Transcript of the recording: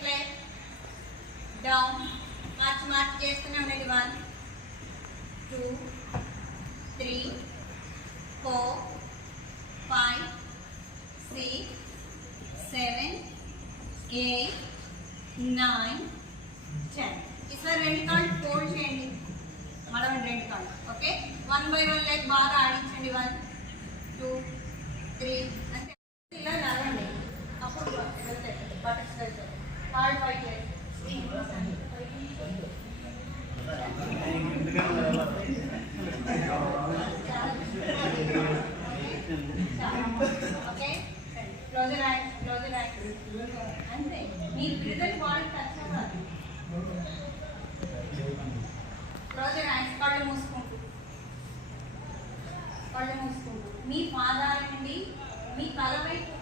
Play down మార్చి march చేస్తూనే ఉండండి. One two three four five six seven eight nine ten ఈసారి రెండు కాళ్ళు ఫోల్డ్ చేయండి. మడవండి రెండు కాళ్ళు. Okay one by one leg బాగా ఆడించండి. వన్ మీ కళ్ళు మూసుకుంటూ మీ తల నుండి